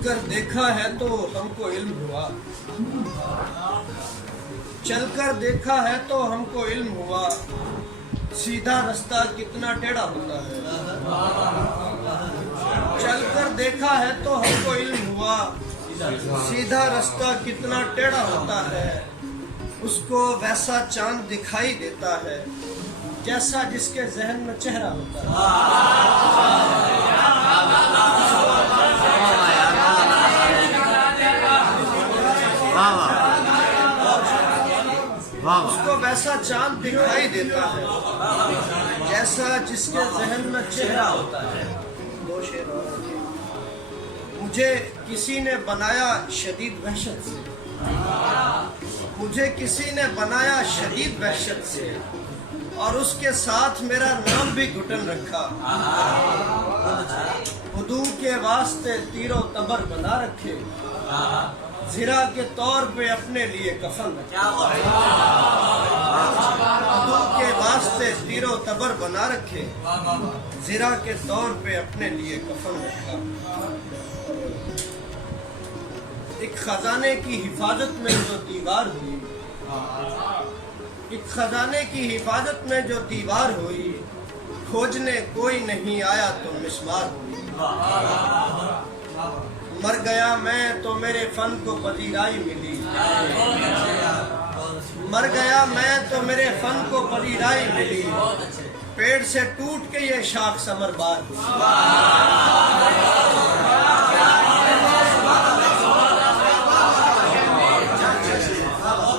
कर देखा है तो हमको इल्म हुआ, चल कर देखा है तो हमको इल्म हुआ, सीधा रास्ता कितना टेढ़ा होता है। चल कर देखा है तो हमको इल्म हुआ, सीधा रास्ता कितना टेढ़ा होता है। उसको वैसा चांद दिखाई देता है जैसा जिसके जहन में चेहरा होता है। उसको वैसा चांद दिखाई देता है जैसा जिसके जहन में चेहरा होता है। दो शेर और हैं। मुझे किसी ने बनाया शदीद वहशत से, मुझे किसी ने बनाया शदीद वहशत से, और उसके साथ मेरा नाम भी घुटन रखा। हुदू के वास्ते तीरो तबर बना रखे, ज़िरा के तौर पे अपने लिए कफन रखा। हुदू के वास्ते तीरो तबर बना रखे, ज़िरा के तौर पे अपने लिए कफन रखा। एक खजाने की हिफाजत में जो दीवार हुई, एक खजाने की हिफाजत में जो दीवार हुई, खोजने कोई नहीं आया तो मिसमार हुई। मर गया मैं तो मेरे फन को पजीराई मिली, मर गया मैं तो मेरे फन को पजीराई मिली, पेड़ से टूट के ये शाख समरबार हुई।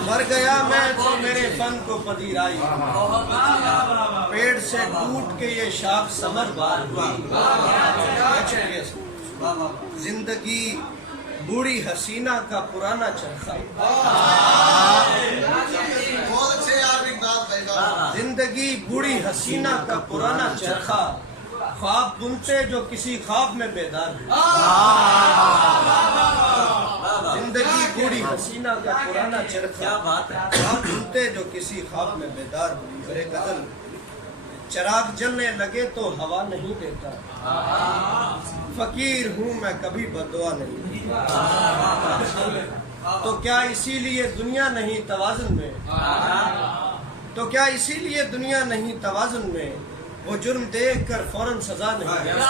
मर गया मैं तो मेरे फन को पजीराई, पेड़ से टूट के ये शाख समरबार हुई। जिंदगी बूढ़ी हसीना का पुराना चरखा, जिंदगी बूढ़ी हसीना का पुराना चरखा, ख्वाब बुनते जो किसी ख्वाब में बेदार है। जिंदगी बूढ़ी हसीना का पुराना चरखा, ख्वाब बुनते जो किसी ख्वाब में बेदार हुई। मेरे गजल चराग जलने लगे तो हवा नहीं देता, फकीर हूँ मैं कभी बददुआ नहीं देता। तो क्या इसीलिए दुनिया नहीं तवाज़ुन में, तो क्या इसीलिए दुनिया नहीं तवाज़ुन में, वो जुर्म देख कर फौरन सजा नहीं देता।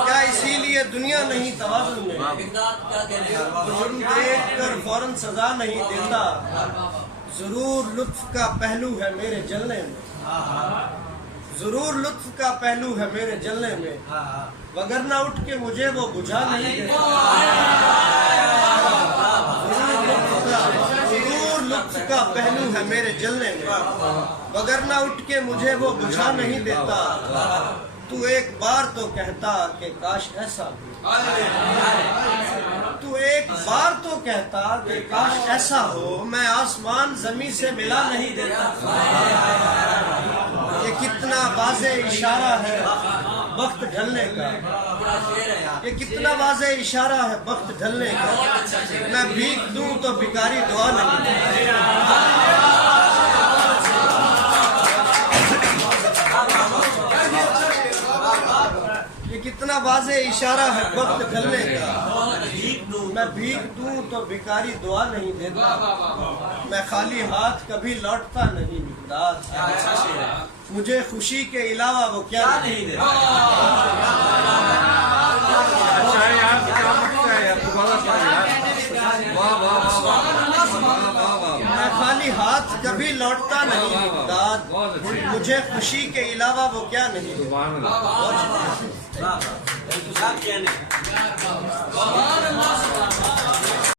क्या इसीलिए दुनिया नहीं तवाज़ुन में, जुर्म देख कर फौरन सजा नहीं देता। जरूर लुत्फ का पहलू है मेरे जलने में, जरूर लुत्फ का पहलू है मेरे जलने में, वगरना उठ के मुझे वो बुझा नहीं देता। जरूर लुत्फ का पहलू है मेरे जलने में, वगरना उठ के मुझे वो बुझा नहीं देता। तू एक बार तो कहता कि काश ऐसा हो, तू एक बार तो कहता कि काश ऐसा हो, मैं आसमान जमीन से मिला नहीं देता। ये कितना वाज़े इशारा है वक्त ढलने का, ये कितना वाज़े इशारा है वक्त ढलने का। मैं भीख दूं तो भिखारी दुआ नहीं देता। कितना वाज़े इशारा है वक्त ढलने का, मैं भीख दूं तो भिखारी दुआ नहीं देता। मैं खाली हाथ कभी लौटता नहीं मिक़दार, मुझे खुशी के अलावा वो क्या नहीं देता। मैं खाली हाथ कभी लौटता नहीं मिक़दार, मुझे खुशी के अलावा वो क्या नहीं देता।